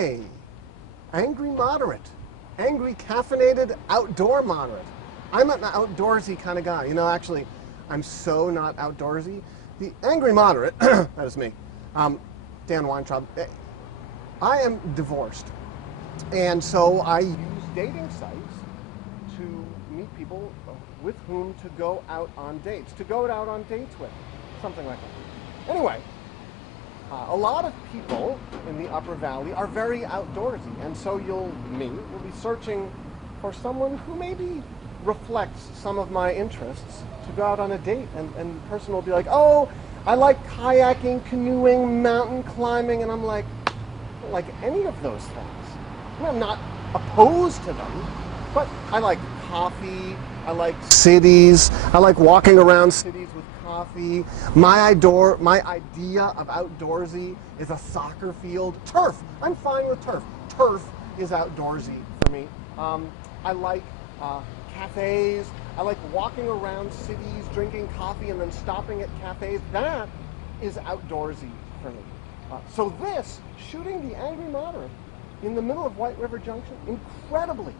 Hey, angry moderate, angry caffeinated outdoor moderate. I'm an outdoorsy kind of guy. You know, actually, I'm so not outdoorsy. The angry moderate, that is me, Dan Weintraub, I am divorced. And so I use dating sites to meet people with whom to go out on dates, with, something like that. Anyway, a lot of people in the Upper Valley are very outdoorsy, and so you'll be searching for someone who maybe reflects some of my interests to go out on a date, and the person will be like, oh, I like kayaking, canoeing, mountain climbing, and I'm like, I don't like any of those things. I mean, I'm not opposed to them, but I like coffee, I like cities, I like walking around cities with coffee. My idea of outdoorsy is a soccer field. Turf, I'm fine with turf. Turf is outdoorsy for me. I like cafes. I like walking around cities, drinking coffee, and then stopping at cafes. That is outdoorsy for me. So this, shooting the angry moderate in the middle of White River Junction, incredibly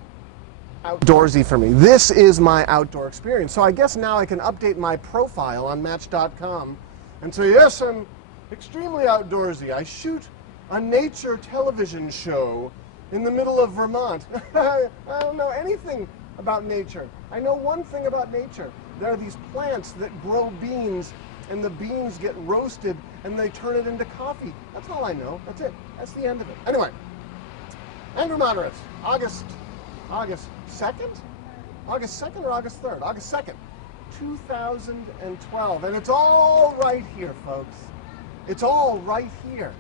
outdoorsy for me. This is my outdoor experience. So I guess now I can update my profile on Match.com and say, yes, I'm extremely outdoorsy. I shoot a nature television show in the middle of Vermont. I don't know anything about nature. I know one thing about nature. There are these plants that grow beans, and the beans get roasted, and they turn it into coffee. That's all I know. That's it. That's the end of it. Anyway, angry moderates, August 2nd? August 2nd or August 3rd? August 2nd, 2012. And it's all right here, folks. It's all right here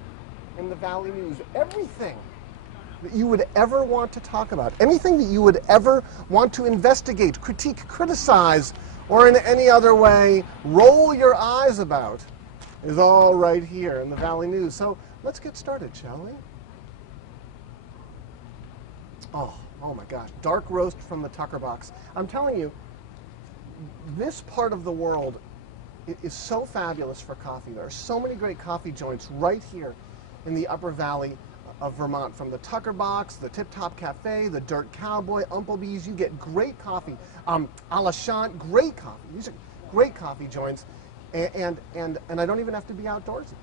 in the Valley News. Everything that you would ever want to talk about, anything that you would ever want to investigate, critique, criticize, or in any other way roll your eyes about is all right here in the Valley News. So let's get started, shall we? Oh my gosh, dark roast from the Tucker box. I'm telling you, this part of the world is so fabulous for coffee. There are so many great coffee joints right here in the Upper Valley of Vermont, from the Tucker box, the Tip Top Cafe, the Dirt Cowboy, Umplebee's. You get great coffee. Alashant, great coffee. These are great coffee joints, and I don't even have to be outdoorsy.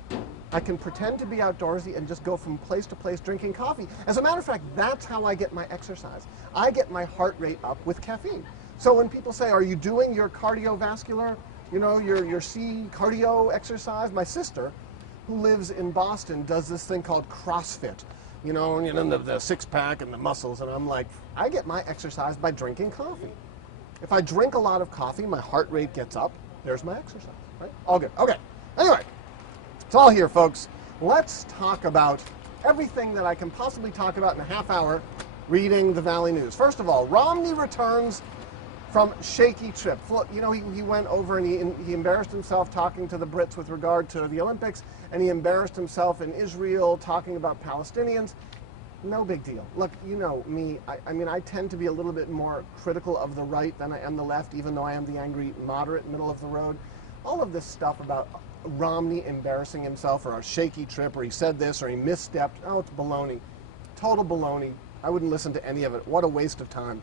I can pretend to be outdoorsy and just go from place to place drinking coffee. As a matter of fact, that's how I get my exercise. I get my heart rate up with caffeine. So when people say, are you doing your cardiovascular, your C cardio exercise? My sister, who lives in Boston, does this thing called CrossFit, the six-pack and the muscles, and I'm like, I get my exercise by drinking coffee. If I drink a lot of coffee, my heart rate gets up. There's my exercise, right? All good. Okay, anyway. It's all here, folks. Let's talk about everything that I can possibly talk about in a half hour reading the Valley News. First of all, Romney returns from shaky trip. He went over and he embarrassed himself talking to the Brits with regard to the Olympics, and he embarrassed himself in Israel talking about Palestinians. No big deal. Look, you know me. I tend to be a little bit more critical of the right than I am the left, even though I am the angry moderate, middle of the road. All of this stuff about Romney embarrassing himself, or a shaky trip, or he said this, or he misstepped. Oh, it's baloney. Total baloney. I wouldn't listen to any of it. What a waste of time.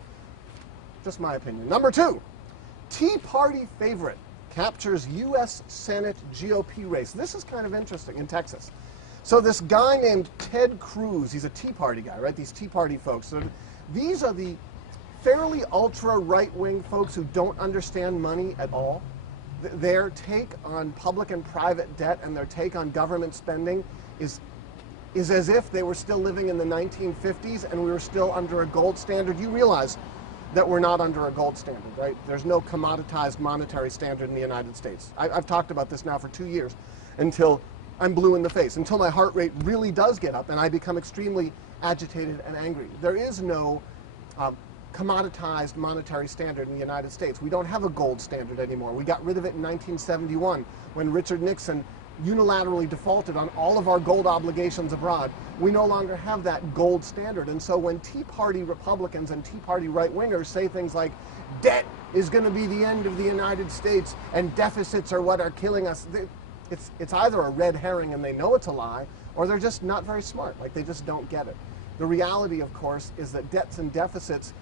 Just my opinion. Number 2, Tea Party favorite captures U.S. Senate GOP race. This is kind of interesting in Texas. So this guy named Ted Cruz, he's a Tea Party guy, right? These Tea Party folks. So these are the fairly ultra right-wing folks who don't understand money at all. Their take on public and private debt and their take on government spending is as if they were still living in the 1950s and we were still under a gold standard. You realize that we're not under a gold standard, right? There's no commoditized monetary standard in the United States. I've talked about this now for 2 years, until I'm blue in the face, until my heart rate really does get up and I become extremely agitated and angry. There is no commoditized monetary standard in the United States. We don't have a gold standard anymore. We got rid of it in 1971 when Richard Nixon unilaterally defaulted on all of our gold obligations abroad. We no longer have that gold standard. And so when Tea Party Republicans and Tea Party right-wingers say things like, debt is going to be the end of the United States and deficits are what are killing us, it's either a red herring and they know it's a lie, or they're just not very smart, like they just don't get it. The reality, of course, is that debts and deficits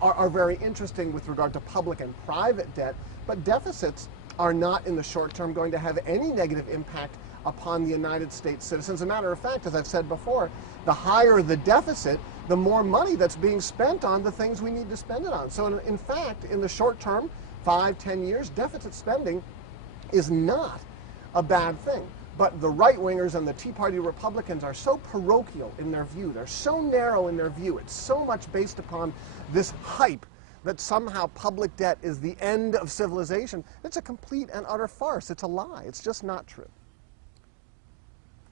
are very interesting with regard to public and private debt, but deficits are not in the short term going to have any negative impact upon the United States citizens. As a matter of fact, as I've said before, the higher the deficit, the more money that's being spent on the things we need to spend it on. So in fact, in the short term, 5, 10 years, deficit spending is not a bad thing. But the right-wingers and the Tea Party Republicans are so parochial in their view. They're so narrow in their view. It's so much based upon this hype that somehow public debt is the end of civilization. It's a complete and utter farce. It's a lie. It's just not true.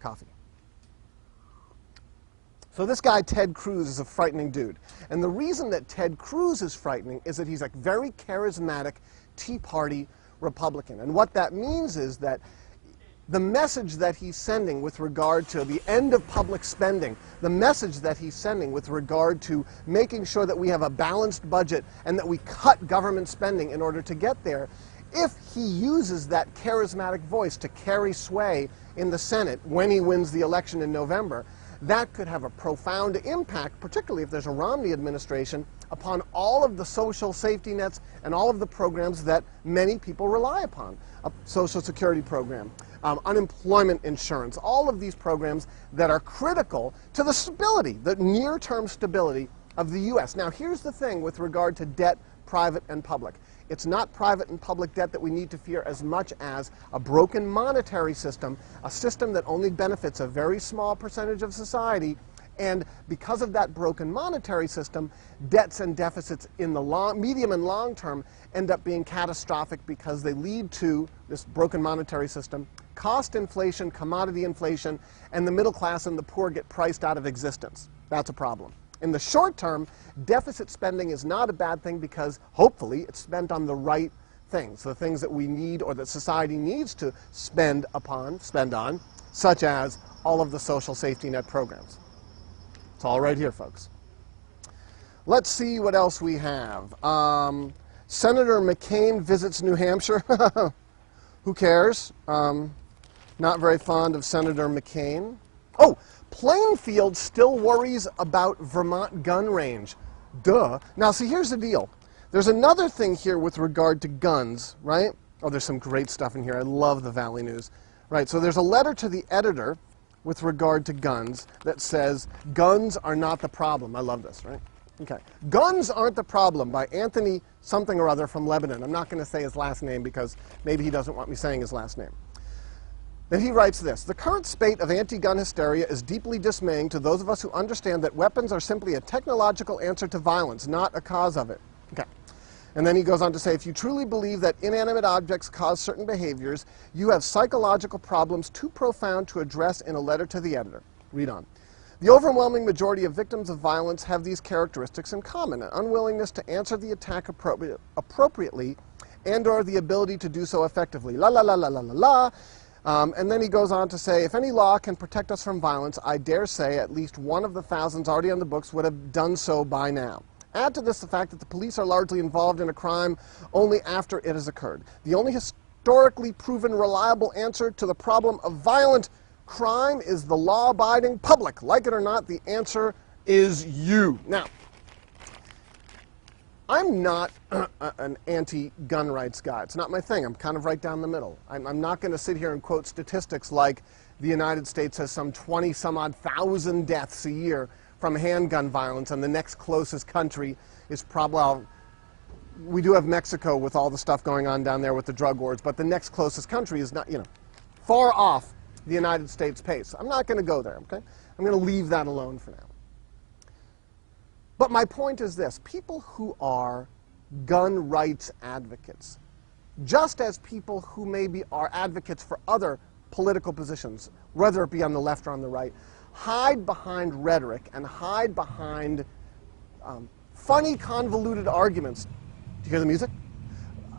Coffee. So this guy, Ted Cruz, is a frightening dude. And the reason that Ted Cruz is frightening is that he's a very charismatic Tea Party Republican. And what that means is that the message that he's sending with regard to the end of public spending, the message that he's sending with regard to making sure that we have a balanced budget and that we cut government spending in order to get there, if he uses that charismatic voice to carry sway in the Senate when he wins the election in November, that could have a profound impact, particularly if there's a Romney administration, upon all of the social safety nets and all of the programs that many people rely upon. A Social Security program, unemployment insurance, all of these programs that are critical to the stability, the near-term stability of the U.S. Now, here's the thing with regard to debt, private and public. It's not private and public debt that we need to fear as much as a broken monetary system, a system that only benefits a very small percentage of society. And because of that broken monetary system, debts and deficits in the medium and long term end up being catastrophic because they lead to this broken monetary system, cost inflation, commodity inflation, and the middle class and the poor get priced out of existence. That's a problem. In the short term, deficit spending is not a bad thing because hopefully it's spent on the right things, the things that we need or that society needs to spend on, such as all of the social safety net programs. It's all right here, folks. Let's see what else we have. Senator McCain visits New Hampshire. Who cares? Not very fond of Senator McCain. Oh, Plainfield still worries about Vermont gun range. Duh. Now, see, here's the deal. There's another thing here with regard to guns, right? Oh, there's some great stuff in here. I love the Valley News. Right, so there's a letter to the editor with regard to guns that says, guns are not the problem. I love this, right? Okay. Guns aren't the problem by Anthony something or other from Lebanon. I'm not going to say his last name because maybe he doesn't want me saying his last name. Then he writes this: the current spate of anti-gun hysteria is deeply dismaying to those of us who understand that weapons are simply a technological answer to violence, not a cause of it. Okay. And then he goes on to say, if you truly believe that inanimate objects cause certain behaviors, you have psychological problems too profound to address in a letter to the editor. Read on. The overwhelming majority of victims of violence have these characteristics in common: an unwillingness to answer the attack appropriately and or the ability to do so effectively. La la la la la la la. And then he goes on to say, if any law can protect us from violence, I dare say at least one of the thousands already on the books would have done so by now. Add to this the fact that the police are largely involved in a crime only after it has occurred. The only historically proven reliable answer to the problem of violent crime is the law-abiding public. Like it or not, the answer is you. Now, I'm not an anti-gun rights guy. It's not my thing. I'm kind of right down the middle. I'm not going to sit here and quote statistics like the United States has some 20-some-odd thousand deaths a year from handgun violence, and the next closest country is probably, well, we do have Mexico with all the stuff going on down there with the drug wars, but the next closest country is not, far off the United States pace. I'm not going to go there, okay? I'm going to leave that alone for now. But my point is this: people who are gun rights advocates, just as people who maybe are advocates for other political positions, whether it be on the left or on the right, hide behind rhetoric and hide behind funny, convoluted arguments. Do you hear the music?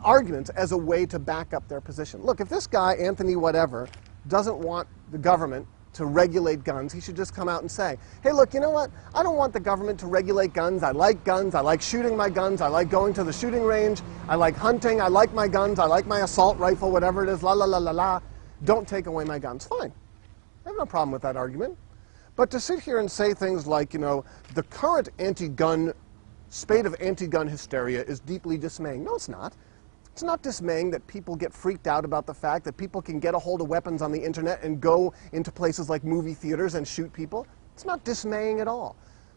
Arguments as a way to back up their position. Look, if this guy, Anthony whatever, doesn't want the government to regulate guns, he should just come out and say, hey, look, you know what? I don't want the government to regulate guns. I like shooting my guns. I like going to the shooting range. I like hunting. I like my guns. I like my assault rifle, whatever it is, la, la, la, la, la. Don't take away my guns. Fine. I have no problem with that argument. But to sit here and say things like, the current spate of anti-gun hysteria is deeply dismaying. No, it's not. It's not dismaying that people get freaked out about the fact that people can get a hold of weapons on the internet and go into places like movie theaters and shoot people. It's not dismaying at all.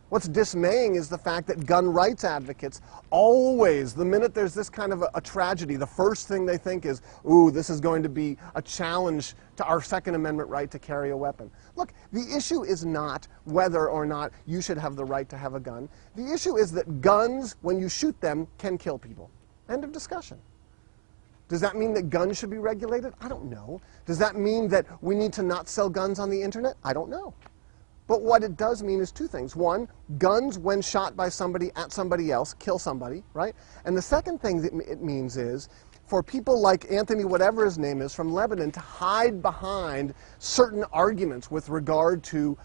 What's dismaying is the fact that gun rights advocates always, the minute there's this kind of a tragedy, the first thing they think is, ooh, this is going to be a challenge to our Second Amendment right to carry a weapon. Look, the issue is not whether or not you should have the right to have a gun. The issue is that guns, when you shoot them, can kill people. End of discussion. Does that mean that guns should be regulated? I don't know. Does that mean that we need to not sell guns on the internet? I don't know. But what it does mean is two things. One, guns, when shot by somebody at somebody else, kill somebody, right? And the second thing that it means is for people like Anthony, whatever his name is, from Lebanon, to hide behind certain arguments with regard to,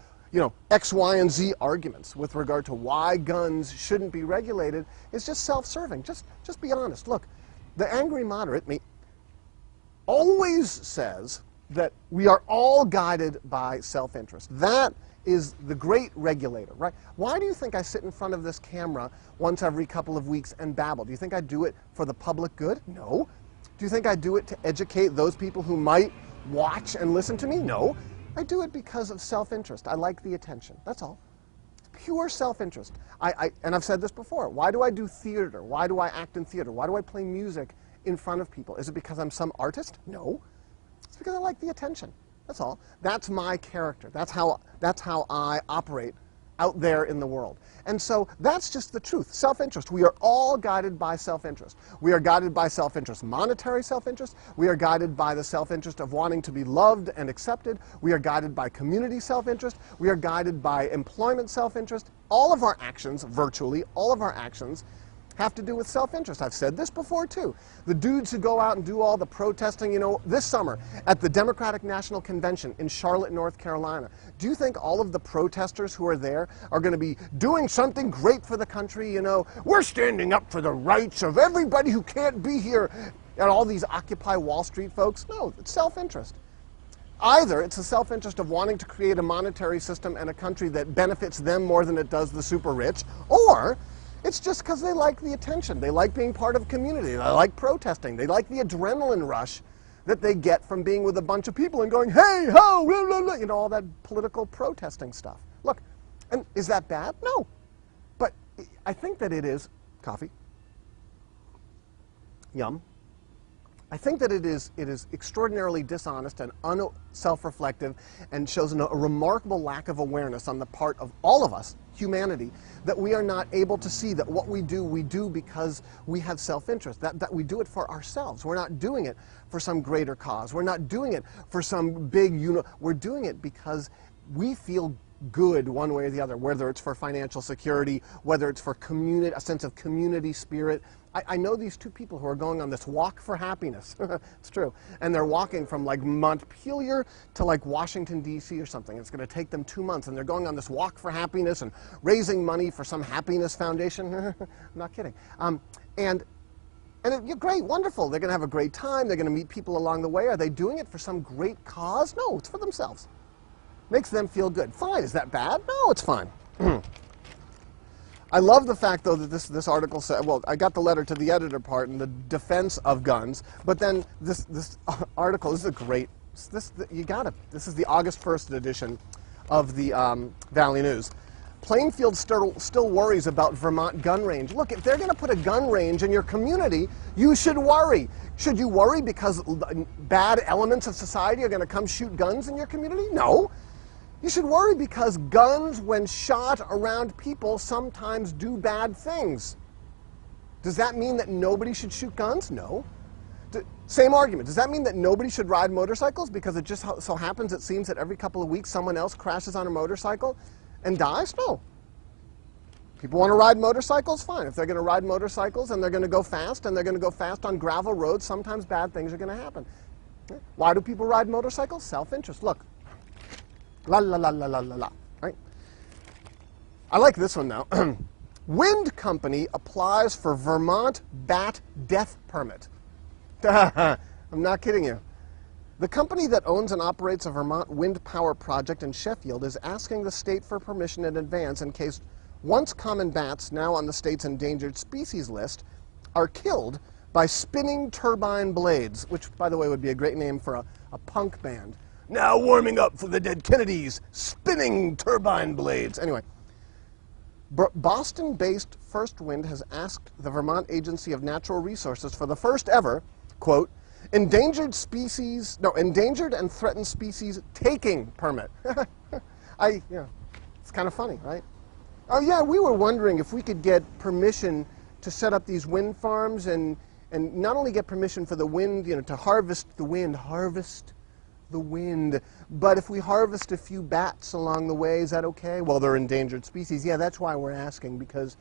X, Y, and Z arguments with regard to why guns shouldn't be regulated is just self-serving. Just be honest. Look, the angry moderate always says that we are all guided by self-interest. That is the great regulator, right? Why do you think I sit in front of this camera once every couple of weeks and babble? Do you think I do it for the public good? No. Do you think I do it to educate those people who might watch and listen to me? No. I do it because of self-interest. I like the attention. That's all. Pure self-interest. And I've said this before. Why do I do theater? Why do I act in theater? Why do I play music in front of people? Is it because I'm some artist? No. It's because I like the attention. That's all. That's my character. That's how I operate out there in the world. And so that's just the truth. Self-interest. We are all guided by self-interest. We are guided by self-interest, monetary self-interest. We are guided by the self-interest of wanting to be loved and accepted. We are guided by community self-interest. We are guided by employment self-interest. All of our actions, virtually all of our actions, have to do with self-interest. I've said this before, too. The dudes who go out and do all the protesting, this summer at the Democratic National Convention in Charlotte, North Carolina, do you think all of the protesters who are there are going to be doing something great for the country? We're standing up for the rights of everybody who can't be here, and all these Occupy Wall Street folks? No, it's self-interest. Either it's the self-interest of wanting to create a monetary system and a country that benefits them more than it does the super rich, or it's just because they like the attention. They like being part of a community. They like protesting. They like the adrenaline rush that they get from being with a bunch of people and going, hey, ho, blah, blah, blah, all that political protesting stuff. Look, and is that bad? No. But I think that it is coffee. Yum. I think that it is extraordinarily dishonest and unself-reflective and shows a remarkable lack of awareness on the part of all of us, humanity, that we are not able to see that what we do because we have self-interest, that we do it for ourselves. We're not doing it for some greater cause. We're not doing it for some big, we're doing it because we feel good one way or the other, whether it's for financial security, whether it's for a sense of community spirit. I know these two people who are going on this walk for happiness. It's true. And they're walking from like Montpelier to like Washington, D.C. or something. It's going to take them 2 months. And they're going on this walk for happiness and raising money for some happiness foundation. I'm not kidding. Great, wonderful. They're going to have a great time. They're going to meet people along the way. Are they doing it for some great cause? No, it's for themselves. Makes them feel good. Fine. Is that bad? No, it's fine. I love the fact, though, that this article said, well, I got the letter to the editor part in the defense of guns, but then this article, this is a great, this is the August 1st edition of the Valley News. Plainfield still worries about Vermont gun range. Look, if they're going to put a gun range in your community, you should worry. Should you worry because bad elements of society are going to come shoot guns in your community? No. You should worry because guns, when shot around people, sometimes do bad things. Does that mean that nobody should shoot guns? No. Same argument. Does that mean that nobody should ride motorcycles because it just so happens it seems that every couple of weeks someone else crashes on a motorcycle and dies? No. People want to ride motorcycles? Fine. If they're going to ride motorcycles and they're going to go fast and they're going to go fast on gravel roads, sometimes bad things are going to happen. Why do people ride motorcycles? Self-interest. Look. La la la la la la la, right? I like this one now. Wind company applies for Vermont bat death permit. I'm not kidding you. The company that owns and operates a Vermont wind power project in Sheffield is asking the state for permission in advance in case once common bats, now on the state's endangered species list, are killed by spinning turbine blades, which, by the way, would be a great name for a punk band. Now warming up for the dead Kennedys, spinning turbine blades. Anyway, Boston-based First Wind has asked the Vermont Agency of Natural Resources for the first ever, quote, endangered and threatened species taking permit. It's kind of funny, right? Oh yeah, we were wondering if we could get permission to set up these wind farms and not only get permission for the wind, to harvest the wind, but if we harvest a few bats along the way, is that okay? Well, they're endangered species. Yeah, that's why we're asking, because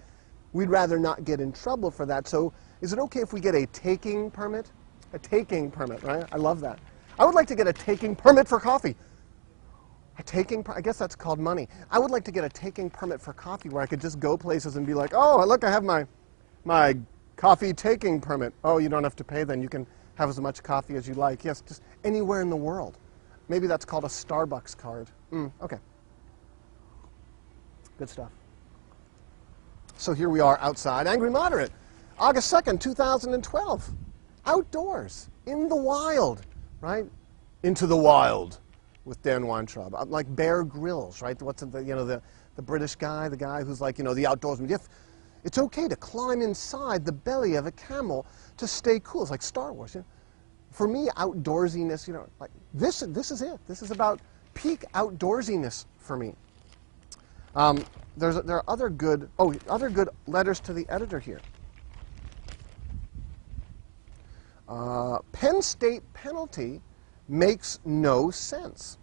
we'd rather not get in trouble for that. So is it okay if we get a taking permit? A taking permit, right? I love that. I would like to get a taking permit for coffee. I guess that's called money. I would like to get a taking permit for coffee where I could just go places and be like, oh, look, I have my coffee taking permit. Oh, you don't have to pay then. You can have as much coffee as you like. Yes, just anywhere in the world. Maybe that's called a Starbucks card. Okay. Good stuff. So here we are outside. Angry Moderate, August 2nd, 2012. Outdoors, in the wild, right? Into the Wild with Dan Weintraub. Like Bear Grylls, right? What's the British guy, the guy who's like, the outdoorsman. It's okay to climb inside the belly of a camel to stay cool. It's like Star Wars. For me, outdoorsiness, like this is it. This is about peak outdoorsiness for me. There are other good letters to the editor here. Penn State penalty makes no sense.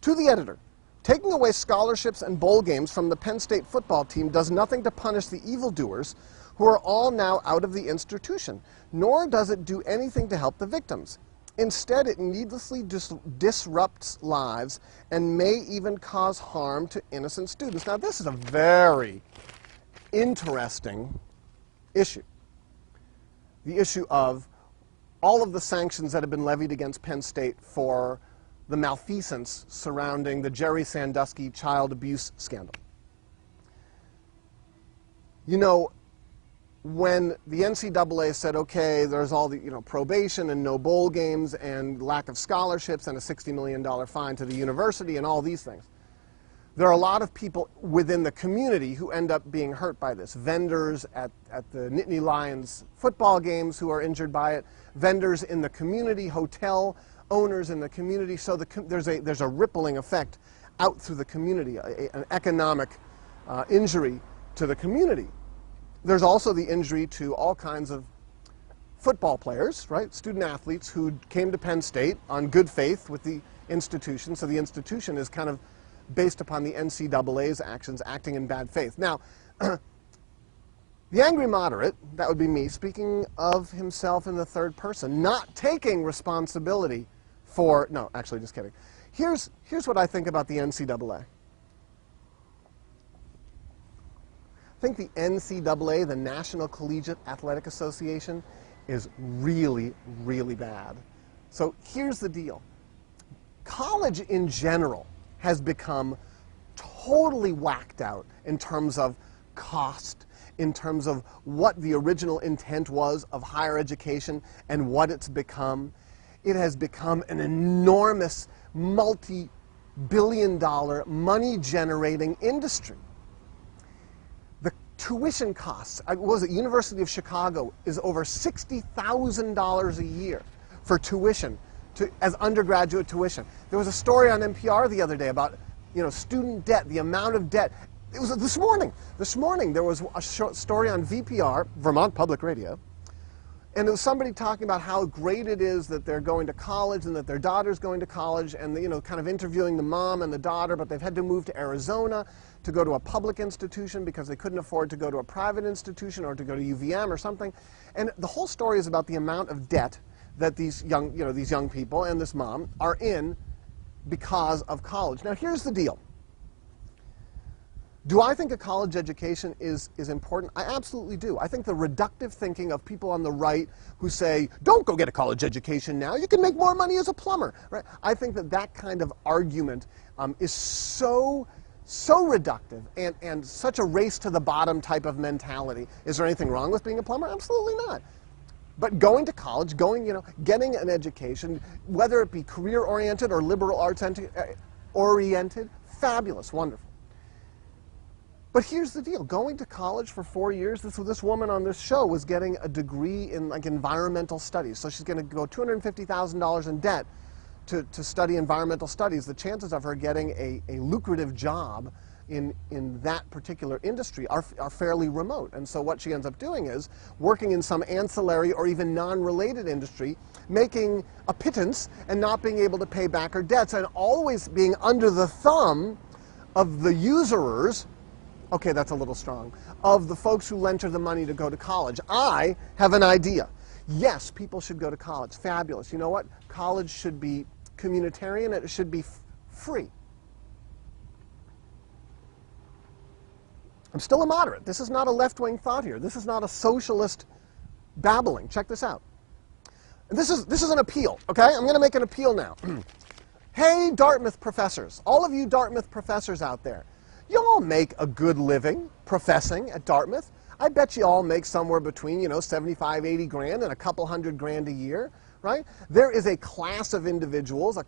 To the editor, taking away scholarships and bowl games from the Penn State football team does nothing to punish the evildoers who are all now out of the institution, nor does it do anything to help the victims. Instead, it needlessly disrupts lives and may even cause harm to innocent students. Now, this is a very interesting issue. The issue of all of the sanctions that have been levied against Penn State for the malfeasance surrounding the Jerry Sandusky child abuse scandal. When the NCAA said, okay, there's all the probation and no bowl games and lack of scholarships and a $60 million fine to the university and all these things, there are a lot of people within the community who end up being hurt by this. Vendors at the Nittany Lions football games who are injured by it, vendors in the community, hotel owners in the community. So there's a rippling effect out through the community, an economic injury to the community. There's also the injury to all kinds of football players, right? Student athletes who came to Penn State on good faith with the institution. So the institution is kind of based upon the NCAA's actions, acting in bad faith. Now, the Angry Moderate, that would be me, speaking of himself in the third person, not taking responsibility for, no, actually, just kidding. Here's what I think about the NCAA. I think the NCAA, the National Collegiate Athletic Association, is really, really bad. So here's the deal. College in general has become totally whacked out in terms of cost, in terms of what the original intent was of higher education and what it's become. It has become an enormous multi-billion-dollar money-generating industry. The tuition costs, University of Chicago is over $60,000 a year for tuition, as undergraduate tuition. There was a story on NPR the other day about student debt, the amount of debt. It was this morning. This morning there was a short story on VPR, Vermont Public Radio, and it was somebody talking about how great it is that they're going to college and that their daughter's going to college, and kind of interviewing the mom and the daughter, but they've had to move to Arizona to go to a public institution because they couldn't afford to go to a private institution or to go to UVM or something. And the whole story is about the amount of debt that these young people and this mom are in because of college. Now here's the deal. Do I think a college education is important? I absolutely do. I think the reductive thinking of people on the right who say, don't go get a college education now, you can make more money as a plumber, right? I think that that kind of argument is so reductive and such a race to the bottom type of mentality. Is there anything wrong with being a plumber? Absolutely not. But going to college, getting an education, whether it be career-oriented or liberal arts-oriented, fabulous, wonderful. But here's the deal. Going to college for 4 years, this woman on this show was getting a degree in environmental studies. So she's going to go $250,000 in debt to study environmental studies. The chances of her getting a lucrative job in that particular industry are fairly remote. And so what she ends up doing is working in some ancillary or even non-related industry, making a pittance and not being able to pay back her debts and always being under the thumb of the usurers. Okay, that's a little strong. Of the folks who lent her the money to go to college. I have an idea. Yes, people should go to college. Fabulous. You know what? College should be communitarian. It should be free. I'm still a moderate. This is not a left-wing thought here. This is not a socialist babbling. Check this out. And this is an appeal, okay? I'm going to make an appeal now. Hey, Dartmouth professors. All of you Dartmouth professors out there. You all make a good living professing at Dartmouth. I bet you all make somewhere between, 75, 80 grand and a couple hundred grand a year, right? There is a class of individuals, a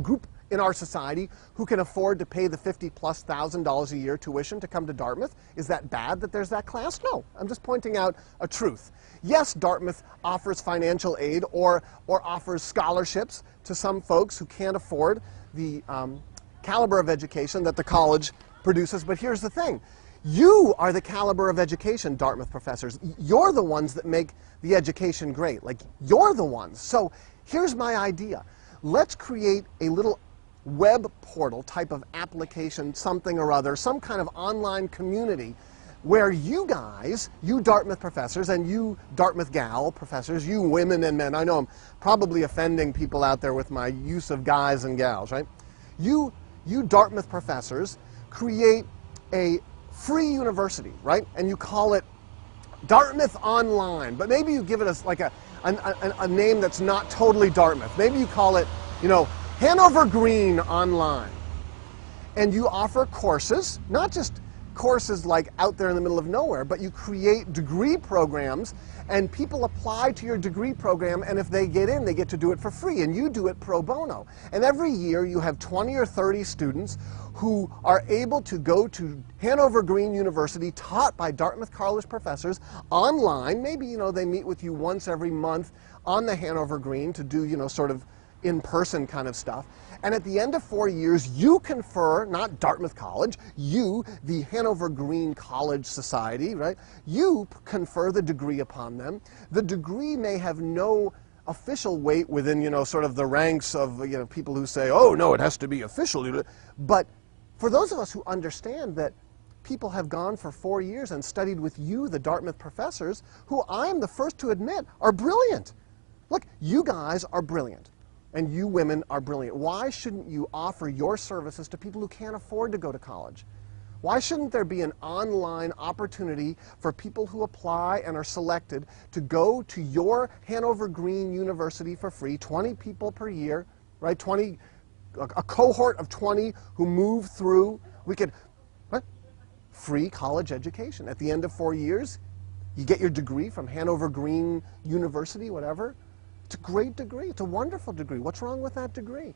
group in our society who can afford to pay the $50,000+ a year tuition to come to Dartmouth. Is that bad that there's that class? No, I'm just pointing out a truth. Yes, Dartmouth offers financial aid or offers scholarships to some folks who can't afford the caliber of education that the college produces. But here's the thing. You are the caliber of education, Dartmouth professors. You're the ones that make the education great. You're the ones. So here's my idea. Let's create a little web portal type of application, something or other, some kind of online community where you guys, you Dartmouth professors, and you Dartmouth gal professors, you women and men, I know I'm probably offending people out there with my use of guys and gals, right? You Dartmouth professors create a free university, right? And you call it Dartmouth Online, but maybe you give it a name that's not totally Dartmouth. Maybe you call it, Hanover Green Online. And you offer courses, not just courses like out there in the middle of nowhere, but you create degree programs and people apply to your degree program, and if they get in, they get to do it for free, and you do it pro bono. And every year you have 20 or 30 students who are able to go to Hanover Green University, taught by Dartmouth college professors, online. Maybe, they meet with you once every month on the Hanover Green to do, sort of in-person kind of stuff. And at the end of 4 years, you confer, not Dartmouth College, you, the Hanover Green College Society, right? You confer the degree upon them. The degree may have no official weight within, sort of the ranks of, people who say, oh, no, it has to be official. But for those of us who understand that people have gone for 4 years and studied with you, the Dartmouth professors, who I am the first to admit are brilliant. Look, you guys are brilliant. And you women are brilliant. Why shouldn't you offer your services to people who can't afford to go to college? Why shouldn't there be an online opportunity for people who apply and are selected to go to your Hanover Green University for free, 20 people per year, right? A cohort of 20 who move through. We could, free college education. At the end of 4 years, you get your degree from Hanover Green University, whatever. It's a great degree. It's a wonderful degree. What's wrong with that degree?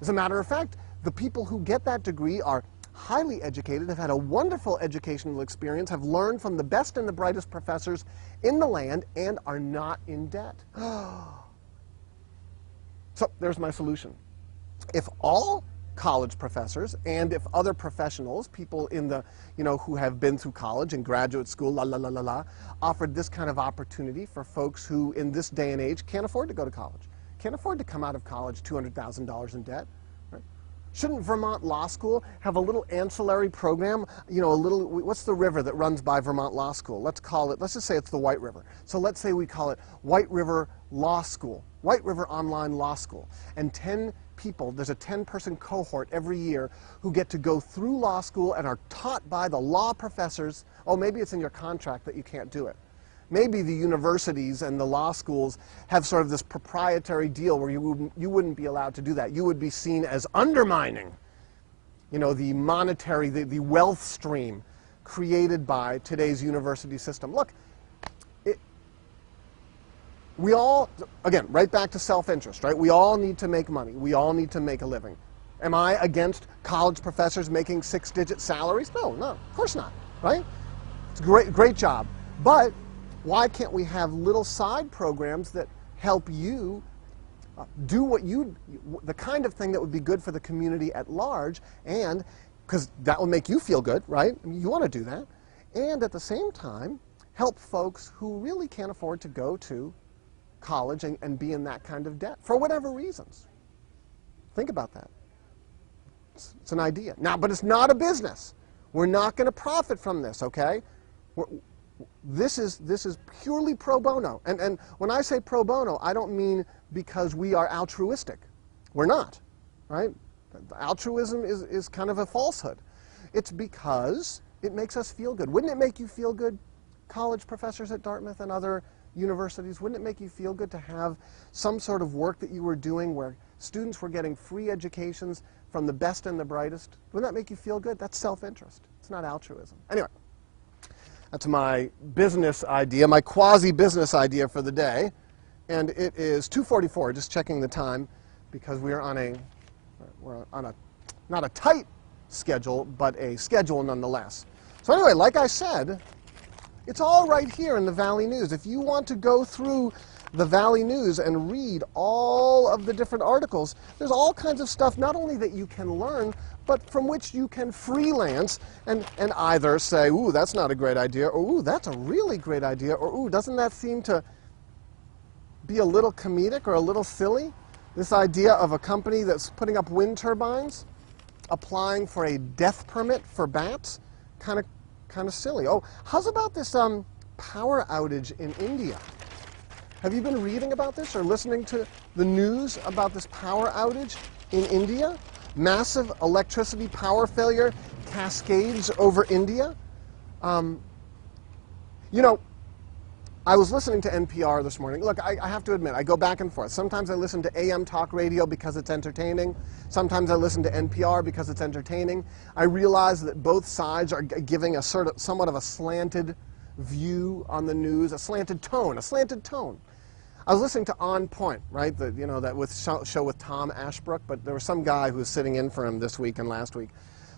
As a matter of fact, the people who get that degree are highly educated, have had a wonderful educational experience, have learned from the best and the brightest professors in the land, and are not in debt. So there's my solution. If all college professors and if other professionals, people in the, who have been through college and graduate school, offered this kind of opportunity for folks who in this day and age can't afford to go to college, can't afford to come out of college $200,000 in debt. Right? Shouldn't Vermont Law School have a little ancillary program, what's the river that runs by Vermont Law School? Let's just say it's the White River. So let's say we call it White River Law School, White River Online Law School. And 10 people, there's a 10-person cohort every year who get to go through law school and are taught by the law professors. Oh, maybe it's in your contract that you can't do it. Maybe the universities and the law schools have sort of this proprietary deal where you wouldn't be allowed to do that. You would be seen as undermining, you know, the monetary, the wealth stream created by today's university system. Look, we all, again, right back to self-interest, right? We all need to make money. We all need to make a living. Am I against college professors making 6-digit salaries? No, of course not, right? It's a great job. But why can't we have little side programs that help you do the kind of thing that would be good for the community at large, and because that will make you feel good, right? I mean, you want to do that. And at the same time, help folks who really can't afford to go to college and be in that kind of debt for whatever reasons. Think about that. It's an idea. Now, but it's not a business. We're not going to profit from this, okay? This is purely pro bono. And when I say pro bono, I don't mean because we are altruistic. We're not, right? Altruism is kind of a falsehood. It's because it makes us feel good. Wouldn't it make you feel good, college professors at Dartmouth and other universities? Wouldn't it make you feel good to have some sort of work that you were doing where students were getting free educations from the best and the brightest? Wouldn't that make you feel good? That's self-interest. It's not altruism. Anyway, that's my business idea, my quasi-business idea for the day. And it is 2:44, just checking the time, because we're on a not a tight schedule, but a schedule nonetheless. So anyway, like I said, it's all right here in the Valley News. If you want to go through the Valley News and read all of the different articles, there's all kinds of stuff, not only that you can learn, but from which you can freelance and either say, ooh, that's not a great idea, or ooh, that's a really great idea, or ooh, doesn't that seem to be a little comedic or a little silly? This idea of a company that's putting up wind turbines, applying for a death permit for bats, kind of silly. Oh, how's about this power outage in India? Have you been reading about this or listening to the news about this power outage in India? Massive electricity power failure cascades over India. You know, I was listening to NPR this morning. Look, I have to admit, I go back and forth. Sometimes I listen to AM talk radio because it's entertaining. Sometimes I listen to NPR because it's entertaining. I realize that both sides are giving a somewhat of a slanted view on the news, a slanted tone. I was listening to On Point, right? That show with Tom Ashbrook, but there was some guy who was sitting in for him this week and last week.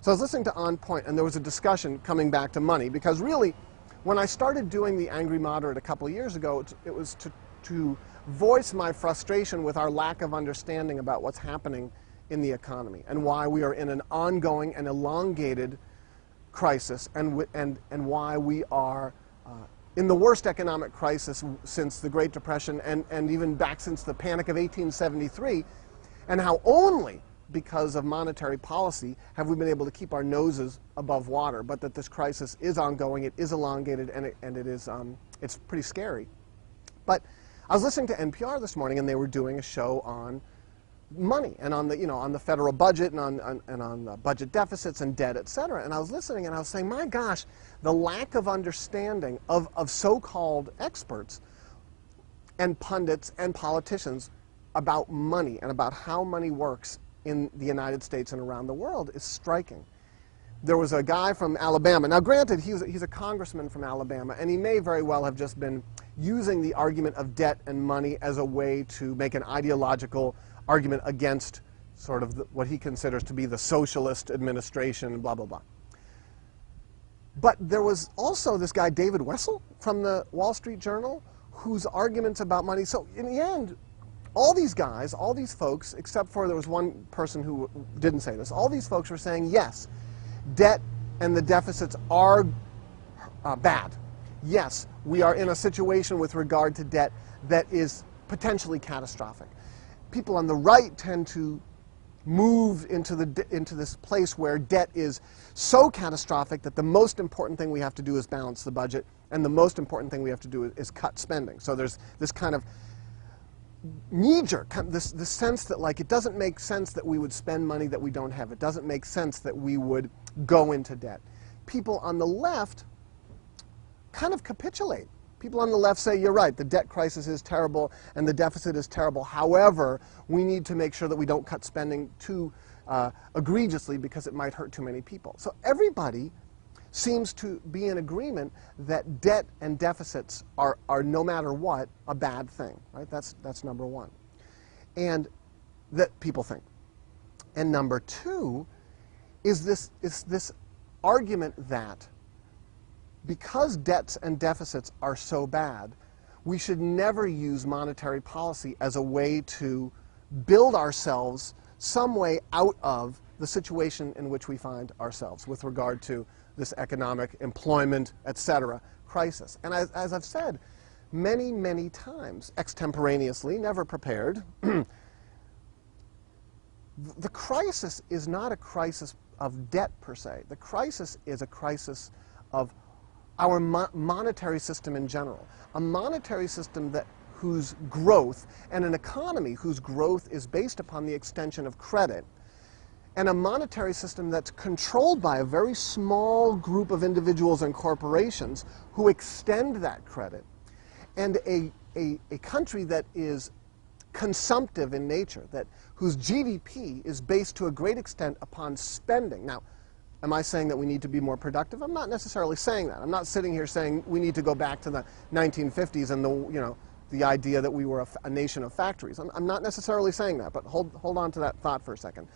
So I was listening to On Point, and there was a discussion coming back to money, because really, when I started doing The Angry Moderate a couple of years ago, it was to voice my frustration with our lack of understanding about what's happening in the economy and why we are in an ongoing and elongated crisis, and why we are in the worst economic crisis since the Great Depression and even back since the Panic of 1873, and how only because of monetary policy have we been able to keep our noses above water, but that this crisis is ongoing, it is elongated, and it's pretty scary. But I was listening to NPR this morning, and they were doing a show on money and on the federal budget and on budget deficits and debt, et cetera. And I was listening, and I was saying, my gosh, the lack of understanding of so-called experts and pundits and politicians about money and about how money works in the United States and around the world is striking. There was a guy from Alabama. Now, granted, he's a congressman from Alabama, and he may very well have just been using the argument of debt and money as a way to make an ideological argument against sort of what he considers to be the socialist administration and blah, blah, blah. But there was also this guy, David Wessel, from the Wall Street Journal, whose arguments about money. So in the end, all these guys, all these folks, except for there was one person who didn't say this, all these folks were saying, yes, debt and the deficits are bad. Yes, we are in a situation with regard to debt that is potentially catastrophic. People on the right tend to move into this place where debt is so catastrophic that the most important thing we have to do is balance the budget, and the most important thing we have to do is cut spending. So there's this kind of knee-jerk, this sense that like it doesn't make sense that we would spend money that we don't have. It doesn't make sense that we would go into debt. People on the left kind of capitulate. People on the left say, you're right, the debt crisis is terrible and the deficit is terrible. However, we need to make sure that we don't cut spending too egregiously because it might hurt too many people. So everybody seems to be in agreement that debt and deficits are no matter what, a bad thing, right? That's number one. And that people think. And number two is this argument that because debts and deficits are so bad, we should never use monetary policy as a way to build ourselves some way out of the situation in which we find ourselves with regard to this economic, employment, etc. crisis. And as I've said many, many times, extemporaneously, never prepared, the crisis is not a crisis of debt per se. The crisis is a crisis of our monetary system in general. A monetary system whose growth, and an economy whose growth is based upon the extension of credit, and a monetary system that's controlled by a very small group of individuals and corporations who extend that credit, and a country that is consumptive in nature, whose GDP is based to a great extent upon spending. Now, am I saying that we need to be more productive? I'm not necessarily saying that. I'm not sitting here saying we need to go back to the 1950s and the idea that we were a nation of factories. I'm not necessarily saying that, but hold on to that thought for a second.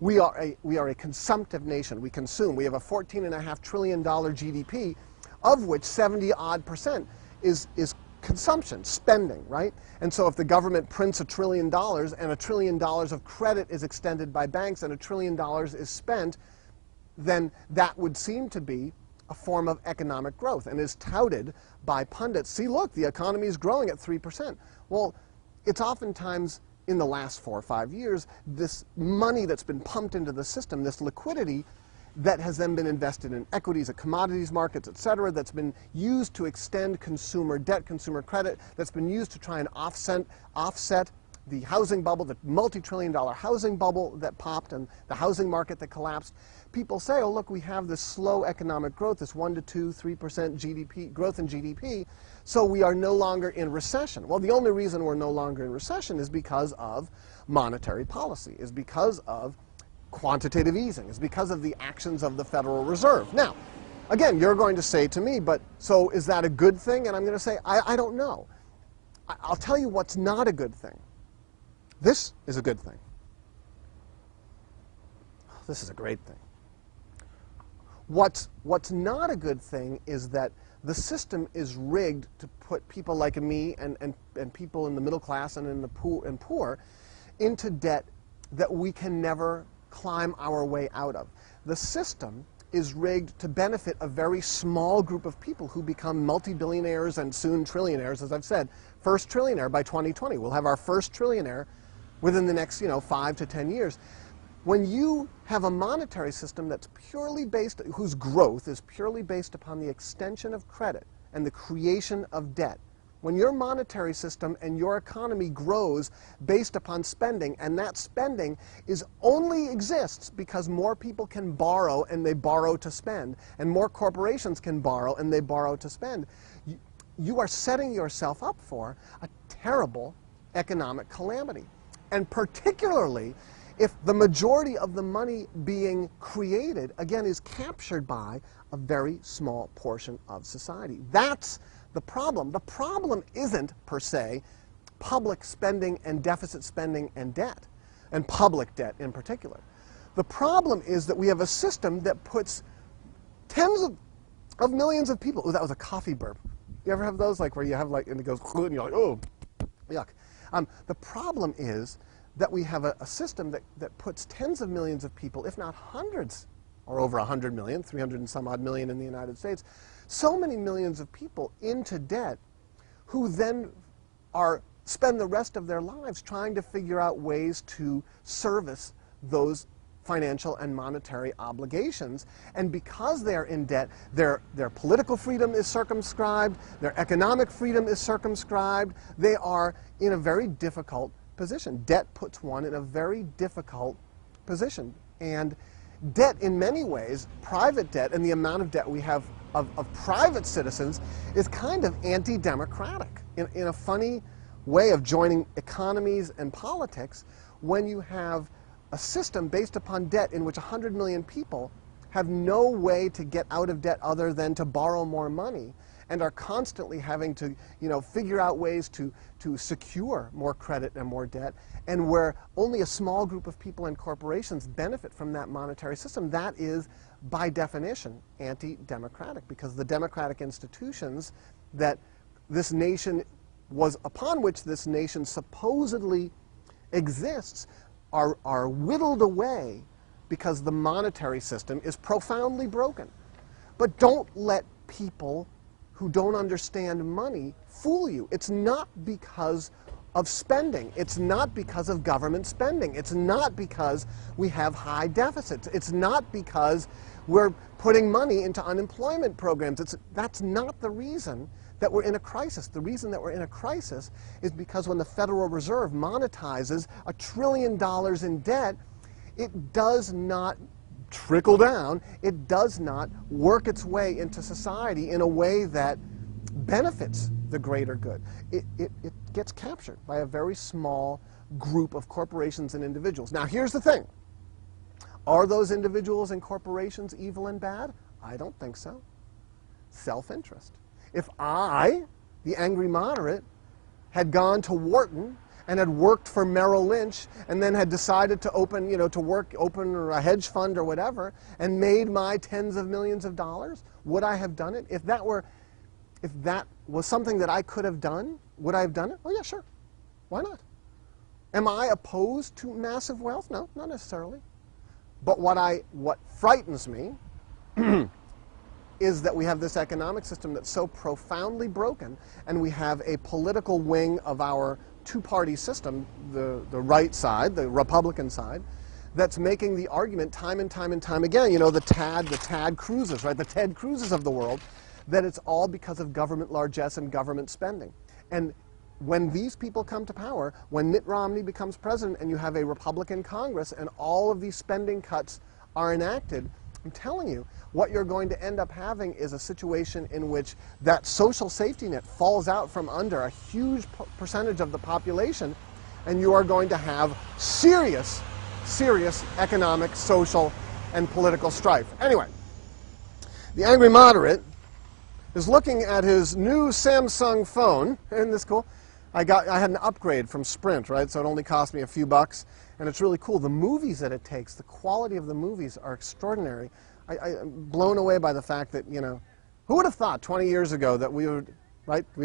We are a consumptive nation. We consume. We have a $14.5 trillion GDP, of which 70-odd% is consumption, spending, right? And so if the government prints $1 trillion and $1 trillion of credit is extended by banks and $1 trillion is spent, then that would seem to be a form of economic growth and is touted by pundits. See, look, the economy is growing at 3%. Well, it's oftentimes, in the last 4 or 5 years, this money that's been pumped into the system, this liquidity that has then been invested in equities, commodities markets, et cetera, that's been used to extend consumer debt, consumer credit, that's been used to try and offset the housing bubble, the multi-trillion-dollar housing bubble that popped and the housing market that collapsed. People say, oh, look, we have this slow economic growth, this 1 to 2, 3% GDP growth in GDP, so we are no longer in recession. Well, the only reason we're no longer in recession is because of monetary policy, is because of quantitative easing, is because of the actions of the Federal Reserve. Now, again, you're going to say to me, but so is that a good thing? And I'm going to say, I don't know. I'll tell you what's not a good thing. This is a good thing. This is a great thing. What's not a good thing is that the system is rigged to put people like me and people in the middle class and in the poor into debt that we can never climb our way out of. The system is rigged to benefit a very small group of people who become multi-billionaires and soon trillionaires, as I've said. First trillionaire by 2020. We'll have our first trillionaire within the next 5 to 10 years. When you have a monetary system that's purely based, whose growth is purely based upon the extension of credit and the creation of debt, when your monetary system and your economy grows based upon spending, and that spending only exists because more people can borrow and they borrow to spend, and more corporations can borrow and they borrow to spend, you are setting yourself up for a terrible economic calamity. And particularly if the majority of the money being created, again, is captured by a very small portion of society. That's the problem. The problem isn't, per se, public spending and deficit spending and debt, and public debt in particular. The problem is that we have a system that puts tens of millions of people. Oh, that was a coffee burp. You ever have those, like where you have and it goes, and you're like, oh, yuck. The problem is that we have a system that puts tens of millions of people, if not hundreds, or over 100 million, 300 and some odd million in the United States, so many millions of people into debt, who then spend the rest of their lives trying to figure out ways to service those financial and monetary obligations. And because they're in debt, their political freedom is circumscribed, their economic freedom is circumscribed. They are in a very difficult position. Debt puts one in a very difficult position. And debt, in many ways, private debt and the amount of debt we have of private citizens is kind of anti-democratic in a funny way of joining economies and politics when you have a system based upon debt in which 100 million people have no way to get out of debt other than to borrow more money and are constantly having to, figure out ways to secure more credit and more debt, and where only a small group of people and corporations benefit from that monetary system. That is, by definition, anti-democratic, because the democratic institutions that this nation upon which this nation supposedly exists are whittled away because the monetary system is profoundly broken. But don't let people who don't understand money fool you. It's not because of spending. It's not because of government spending. It's not because we have high deficits. It's not because we're putting money into unemployment programs. That's not the reason that we're in a crisis. The reason that we're in a crisis is because when the Federal Reserve monetizes $1 trillion in debt, it does not trickle down. It does not work its way into society in a way that benefits the greater good. It gets captured by a very small group of corporations and individuals. Now, here's the thing. Are those individuals and corporations evil and bad? I don't think so. Self-interest. If I, the angry moderate, had gone to Wharton and had worked for Merrill Lynch and then had decided to open a hedge fund or whatever and made my tens of millions of dollars, would I have done it? If that was something that I could have done, would I have done it? Oh, yeah, sure. Why not? Am I opposed to massive wealth? No, not necessarily. But what frightens me is that we have this economic system that's so profoundly broken, and we have a political wing of our two-party system, the right side, the Republican side, that's making the argument time and time and time again, the Tad Cruzes, right, the Ted Cruzes of the world, that it's all because of government largesse and government spending. And when these people come to power, when Mitt Romney becomes president and you have a Republican Congress and all of these spending cuts are enacted, I'm telling you, what you're going to end up having is a situation in which that social safety net falls out from under a huge percentage of the population, and you are going to have serious, serious economic, social, and political strife. Anyway, the angry moderate is looking at his new Samsung phone. Isn't this cool? I had an upgrade from Sprint, right? So it only cost me a few bucks, and it's really cool. The movies that it takes, the quality of the movies are extraordinary. I'm blown away by the fact that, who would have thought 20 years ago that we would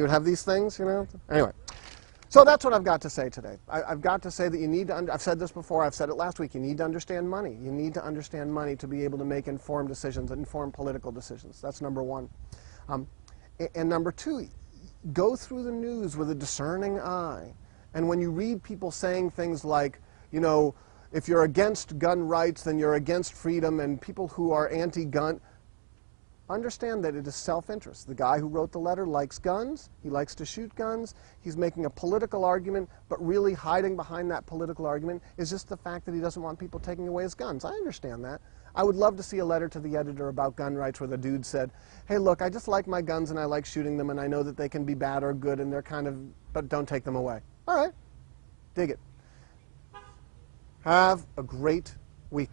have these things, Anyway, so that's what I've got to say today. I've got to say that you need to, I've said this before, I've said it last week, you need to understand money. You need to understand money to be able to make informed decisions, informed political decisions. That's number one. And number two, go through the news with a discerning eye. And when you read people saying things like, if you're against gun rights, then you're against freedom, and people who are anti-gun, understand that it is self-interest. The guy who wrote the letter likes guns. He likes to shoot guns. He's making a political argument, but really hiding behind that political argument is just the fact that he doesn't want people taking away his guns. I understand that. I would love to see a letter to the editor about gun rights where the dude said, hey, look, I just like my guns and I like shooting them, and I know that they can be bad or good, and but don't take them away. All right. Dig it. Have a great week.